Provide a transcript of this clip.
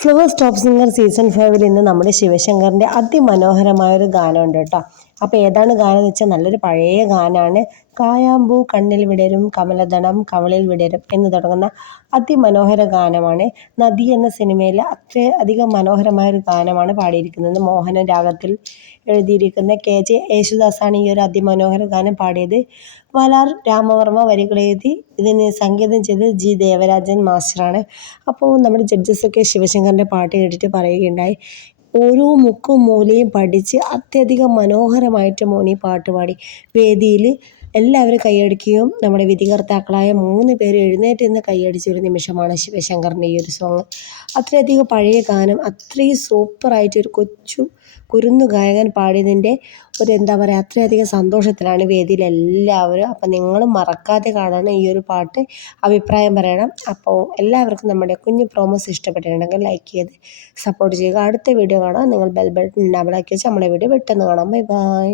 Flowers top singer season 5 ഇന്ന് നമ്മുടെ ശിവശങ്കറിന്റെ അതിമനോഹരമായ ഒരു ഗാനമുണ്ട് കേട്ടോ. അപ്പോൾ ഏതാണ് ഗാനം എന്ന് വെച്ചാൽ നല്ലൊരു പഴയ ഗാനമാണ്. കായാമ്പൂ കണ്ണിൽ വിടരും കമലദളം കവളിൽ വിടരും എന്ന് തുടങ്ങുന്ന അതിമനോഹര ഗാനമാണ്. നദി എന്ന സിനിമയിലെ അധികം മനോഹരമായ ഒരു ഗാനമാണ് പാടിയിരിക്കുന്നത്. മോഹന രാഗത്തിൽ എഴുതിയിരിക്കുന്ന KJ യേശുദാസാണ് ഈ ഒരു അതിമനോഹര ഗാനം പാടിയത്. വലാർ രാമവർമ്മ വരികൾ എഴുതി ഇതിന് സംഗീതം ചെയ്തത് G ദേവരാജൻ മാസ്റ്ററാണ്. അപ്പോൾ നമ്മുടെ ജഡ്ജസൊക്കെ ശിവശങ്കറിൻ്റെ പാട്ട് കേട്ടിട്ട് പറയുകയുണ്ടായി, ഓരോ മുക്കും മൂലയും പഠിച്ച് അത്യധികം മനോഹരമായിട്ട് മോനി പാട്ട് പാടി. വേദിയിൽ എല്ലാവരും കൈയടിക്കുകയും നമ്മുടെ വിധികർത്താക്കളായ 3 പേര് എഴുന്നേറ്റ് നിന്ന് കൈയടിച്ച ഒരു നിമിഷമാണ് ശിവശങ്കറിൻ്റെ ഈ ഒരു സോങ്. അത്രയധികം പഴയ ഗാനം അത്രയും സൂപ്പറായിട്ട് ഒരു കുരുന്നു ഗായകൻ പാടിയതിൻ്റെ ഒരു എന്താ പറയുക, അത്രയധികം സന്തോഷത്തിലാണ് വേദിയിൽ എല്ലാവരും. അപ്പം നിങ്ങളും മറക്കാതെ കാണണം ഈ ഒരു പാട്ട്, അഭിപ്രായം പറയണം. അപ്പോൾ എല്ലാവർക്കും നമ്മുടെ കുഞ്ഞു പ്രോമോസ് ഇഷ്ടപ്പെട്ടിട്ടുണ്ടെങ്കിൽ ലൈക്ക് ചെയ്ത് സപ്പോർട്ട് ചെയ്യുക. അടുത്ത വീഡിയോ കാണാം. നിങ്ങൾ ബെൽ ബട്ടൺ എനാബിൾ ആക്കി വെച്ചാൽ നമ്മുടെ വീഡിയോ പെട്ടെന്ന് കാണാം. Bye bye.